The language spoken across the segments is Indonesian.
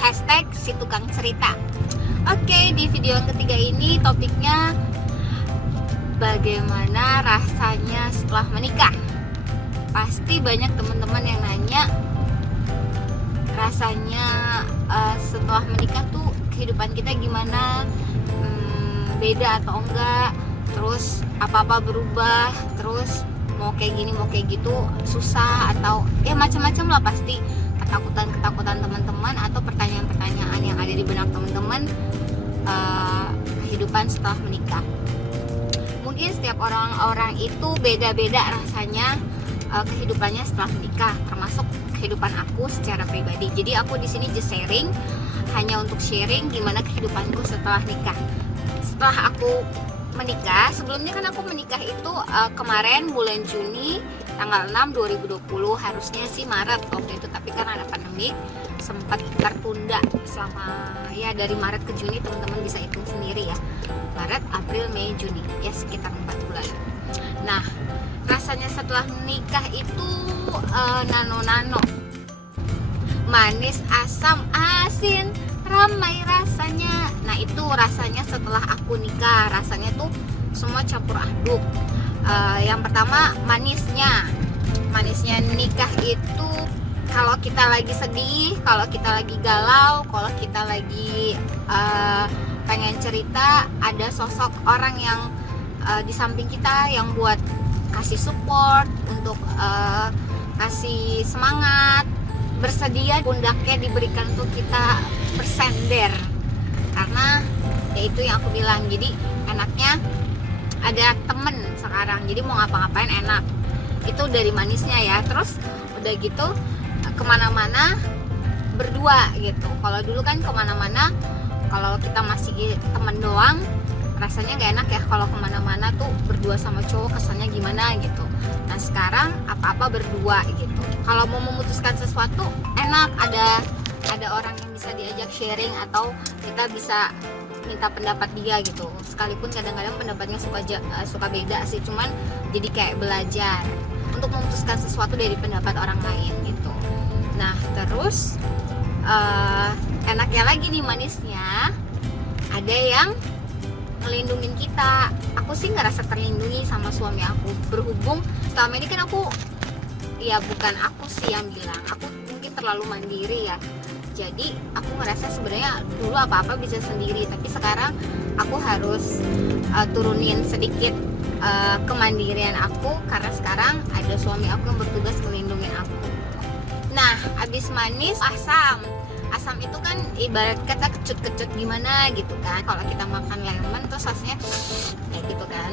hashtag si tukang cerita. Oke, di video yang ketiga ini topiknya bagaimana rasanya setelah menikah. Pasti banyak teman-teman yang nanya rasanya setelah menikah tuh kehidupan kita gimana, beda atau enggak, terus apa-apa berubah, terus mau kayak gini mau kayak gitu susah, atau ya macam-macam lah. Pasti ketakutan teman-teman atau pertanyaan-pertanyaan yang ada di benak teman-teman kehidupan setelah menikah. Mungkin setiap orang-orang itu beda-beda rasanya kehidupannya setelah menikah, termasuk kehidupan aku secara pribadi. Jadi aku di sini just sharing, hanya untuk sharing gimana kehidupanku setelah nikah. Setelah aku menikah, sebelumnya kan aku menikah itu kemarin bulan Juni tanggal 6 2020, harusnya sih Maret waktu itu, tapi karena ada pandemi sempat tertunda selama ya dari Maret ke Juni, teman-teman bisa hitung sendiri ya, Maret, April, Mei, Juni, ya sekitar 4 bulan. Nah, rasanya setelah menikah itu nano-nano, manis, asam, asin, ramai rasanya. Nah, itu rasanya setelah aku nikah, rasanya tuh semua campur aduk. Yang pertama manisnya nikah itu, kalau kita lagi sedih, kalau kita lagi galau, kalau kita lagi pengen cerita, ada sosok orang yang di samping kita yang buat kasih support, untuk kasih semangat, bersedia pundaknya diberikan untuk kita bersender. Karena ya itu yang aku bilang, jadi enaknya ada temen sekarang, jadi mau ngapa-ngapain enak. Itu dari manisnya ya. Terus udah gitu kemana-mana berdua gitu. Kalau dulu kan kemana-mana kalau kita masih temen doang rasanya gak enak ya, kalau kemana-mana tuh berdua sama cowok kesannya gimana gitu. Nah sekarang apa-apa berdua gitu. Kalau mau memutuskan sesuatu enak, ada orang yang bisa diajak sharing, atau kita bisa minta pendapat dia gitu. Sekalipun kadang-kadang pendapatnya suka beda sih, cuman jadi kayak belajar untuk memutuskan sesuatu dari pendapat orang lain gitu. Nah terus enaknya lagi nih manisnya, ada yang ngelindungin kita. Aku sih ngerasa terlindungi sama suami aku, berhubung selama ini kan aku, ya bukan aku sih yang bilang, aku mungkin terlalu mandiri ya. Jadi aku ngerasa sebenarnya dulu apa-apa bisa sendiri, tapi sekarang aku harus turunin sedikit kemandirian aku, karena sekarang ada suami aku yang bertugas melindungi aku. Nah, abis manis, asam itu kan ibarat kata kecut-kecut gimana gitu kan. Kalau kita makan lemon terus rasanya kayak gitu kan.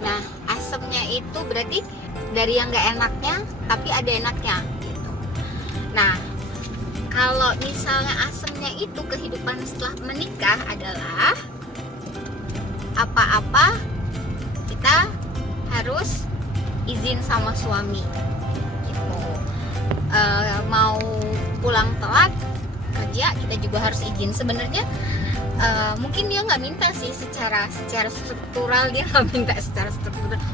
Nah, asamnya itu berarti dari yang gak enaknya tapi ada enaknya gitu. Nah, kalau misalnya asamnya itu kehidupan setelah menikah adalah apa-apa kita harus izin sama suami gitu. Mau pulang telat kerja kita juga harus izin. Sebenarnya mungkin dia nggak minta sih, secara struktural dia nggak minta, secara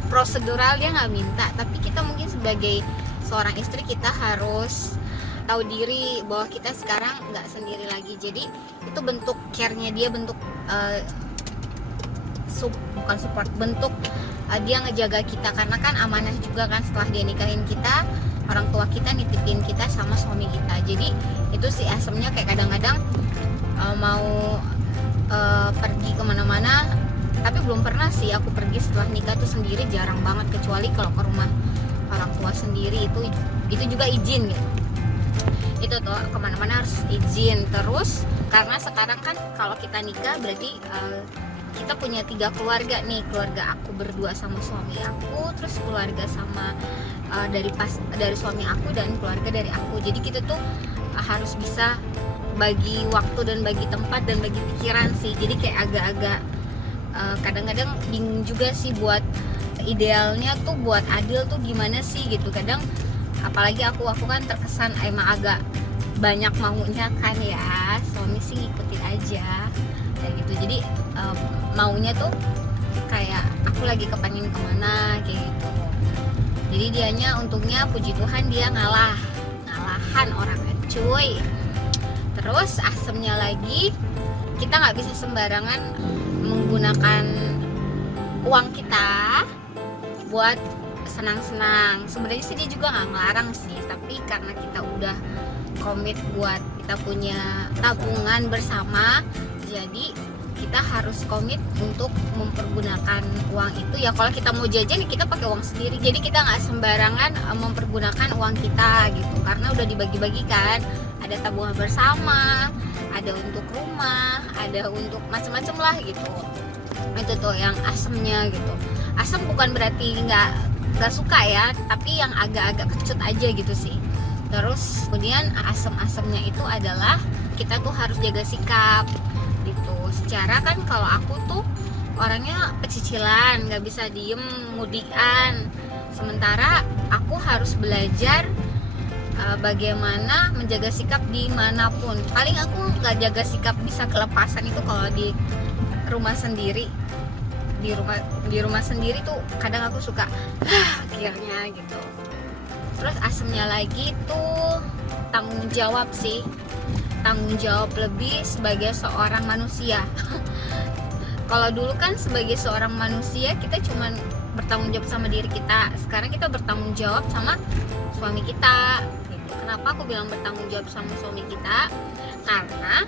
prosedural dia nggak minta, tapi kita mungkin sebagai seorang istri kita harus tahu diri bahwa kita sekarang nggak sendiri lagi. Jadi itu bentuk care-nya dia, bentuk bukan support, bentuk dia ngejaga kita, karena kan amanah juga kan setelah dia nikahin kita, orang tua kita nitipin kita sama suami kita. Jadi itu si asamnya kayak kadang-kadang mau pergi kemana-mana, tapi belum pernah sih aku pergi setelah nikah tuh sendiri, jarang banget, kecuali kalau ke rumah orang tua sendiri, itu juga izin gitu. Itu tuh kemana-mana harus izin. Terus karena sekarang kan kalau kita nikah berarti kita punya 3 keluarga nih, keluarga aku berdua sama suami aku, terus keluarga sama dari suami aku, dan keluarga dari aku. Jadi kita tuh harus bisa bagi waktu dan bagi tempat dan bagi pikiran sih. Jadi kayak agak-agak kadang-kadang bingung juga sih, buat idealnya tuh buat adil tuh gimana sih gitu. Kadang apalagi aku kan terkesan emang agak banyak maunya kan ya, suami sih ngikutin aja kayak gitu. Jadi maunya tuh kayak aku lagi kepengen kemana kayak gitu. Jadi dianya untungnya puji Tuhan dia ngalahan orangnya cuy. Terus asemnya lagi, kita nggak bisa sembarangan menggunakan uang kita buat senang-senang. Sebenarnya sih dia juga nggak ngelarang sih, tapi karena kita udah komit buat kita punya tabungan bersama, jadi kita harus komit untuk mempergunakan uang itu. Ya kalau kita mau jajan kita pakai uang sendiri, jadi kita nggak sembarangan mempergunakan uang kita gitu, karena udah dibagi-bagikan. Ada tabungan bersama, ada untuk rumah, ada untuk macam-macam lah gitu. Itu tuh yang asemnya gitu. Asam bukan berarti nggak suka ya, tapi yang agak-agak kecut aja gitu sih. Terus kemudian asam-asamnya itu adalah kita tuh harus jaga sikap gitu. Secara kan kalau aku tuh orangnya pecicilan, nggak bisa diem, mudian. Sementara aku harus belajar bagaimana menjaga sikap dimanapun. Paling aku nggak jaga sikap bisa kelepasan itu kalau di rumah sendiri. Di rumah sendiri tuh kadang aku suka akhirnya gitu. Terus asemnya lagi tuh tanggung jawab sih, tanggung jawab lebih sebagai seorang manusia. Kalau dulu kan sebagai seorang manusia kita cuman bertanggung jawab sama diri kita, sekarang kita bertanggung jawab sama suami kita gitu. Kenapa aku bilang bertanggung jawab sama suami kita? Karena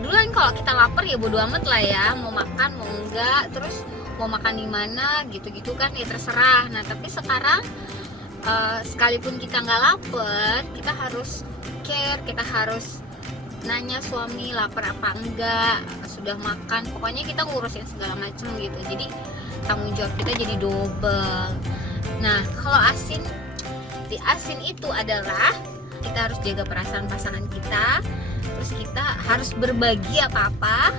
dulu kan kalau kita lapar ya bodo amat lah ya, mau makan mau enggak, terus mau makan di mana gitu-gitu kan ya terserah. Nah tapi sekarang sekalipun kita nggak lapar, kita harus care, kita harus nanya suami lapar apa enggak, sudah makan, pokoknya kita ngurusin segala macam gitu. Jadi tanggung jawab kita jadi double. Nah kalau asin, di asin itu adalah kita harus jaga perasaan pasangan kita, terus kita harus berbagi apa-apa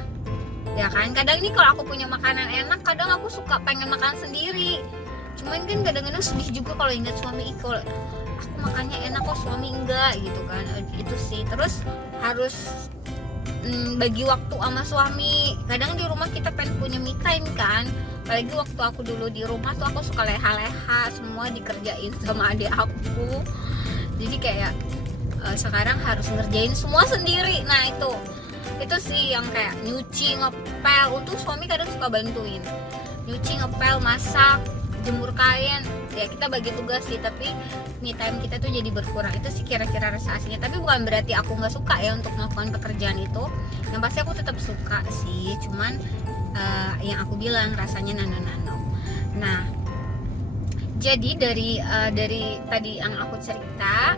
ya kan. Kadang nih kalau aku punya makanan enak, kadang aku suka pengen makan sendiri, cuman kan kadang-kadang sedih juga kalau ingat suami aku makannya enak kok suami enggak gitu kan. Itu sih. Terus harus bagi waktu sama suami. Kadang di rumah kita pengen punya me time kan, apalagi waktu aku dulu di rumah tuh aku suka leha-leha, semua dikerjain sama adik aku. Jadi kayak sekarang harus ngerjain semua sendiri. Nah itu sih yang kayak nyuci, ngepel. Untuk suami kadang suka bantuin nyuci, ngepel, masak, jemur kain. Ya kita bagi tugas sih, tapi me time kita tuh jadi berkurang. Itu sih kira-kira rasa aslinya. Tapi bukan berarti aku nggak suka ya untuk melakukan pekerjaan itu. Yang pasti aku tetap suka sih, cuman yang aku bilang rasanya nano-nano. Nah jadi dari tadi yang aku cerita,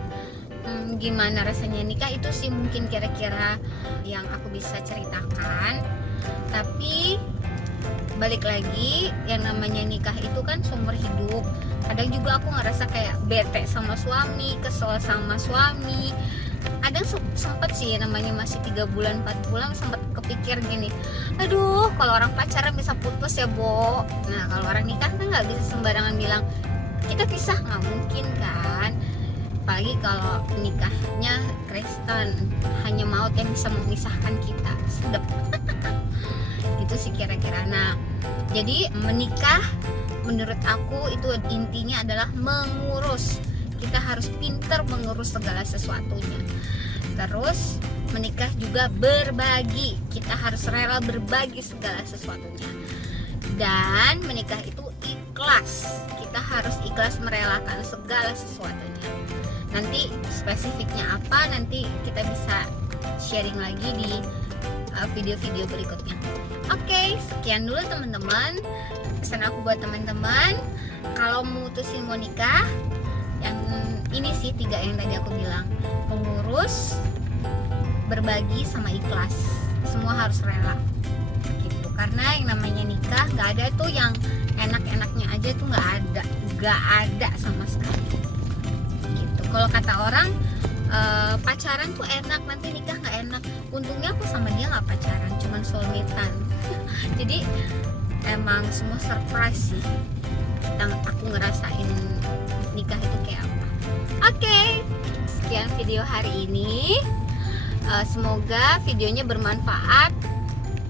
gimana rasanya nikah, itu sih mungkin kira-kira yang aku bisa ceritakan. Tapi balik lagi, yang namanya nikah itu kan seumur hidup. Kadang juga aku ngerasa kayak bete sama suami, kesel sama suami. Ada sempet sih, namanya masih 3 bulan 4 bulan, sempet kepikir gini, aduh kalau orang pacaran bisa putus ya Bo. Nah kalau orang nikah kan nggak bisa sembarangan bilang kita pisah, nggak mungkin kan. Apalagi kalau nikahnya Kristen, hanya maut yang bisa memisahkan kita. Sedep. Itu sih kira-kira. Nah jadi menikah menurut aku itu intinya adalah mengurus. Kita harus pintar mengurus segala sesuatunya. Terus menikah juga berbagi. Kita harus rela berbagi segala sesuatunya. Dan menikah itu ikhlas. Kita harus ikhlas merelakan segala sesuatunya. Nanti spesifiknya apa, nanti kita bisa sharing lagi di video-video berikutnya. Oke, sekian dulu teman-teman. Pesan aku buat teman-teman, kalau mutusin mau nikah, yang ini sih 3 yang tadi aku bilang: mengurus, berbagi, sama ikhlas. Semua harus rela gitu. Karena yang namanya nikah nggak ada tuh yang enak-enaknya aja tuh, nggak ada sama sekali gitu. Kalau kata orang pacaran tuh enak, nanti nikah nggak enak. Untungnya aku sama dia nggak pacaran, cuman soulmate-an. Jadi emang semua surprise sih. Aku ngerasain nikah itu kayak apa. Oke, sekian video hari ini. Semoga videonya bermanfaat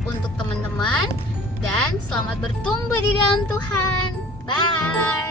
untuk teman-teman, dan selamat bertumbuh di dalam Tuhan. Bye.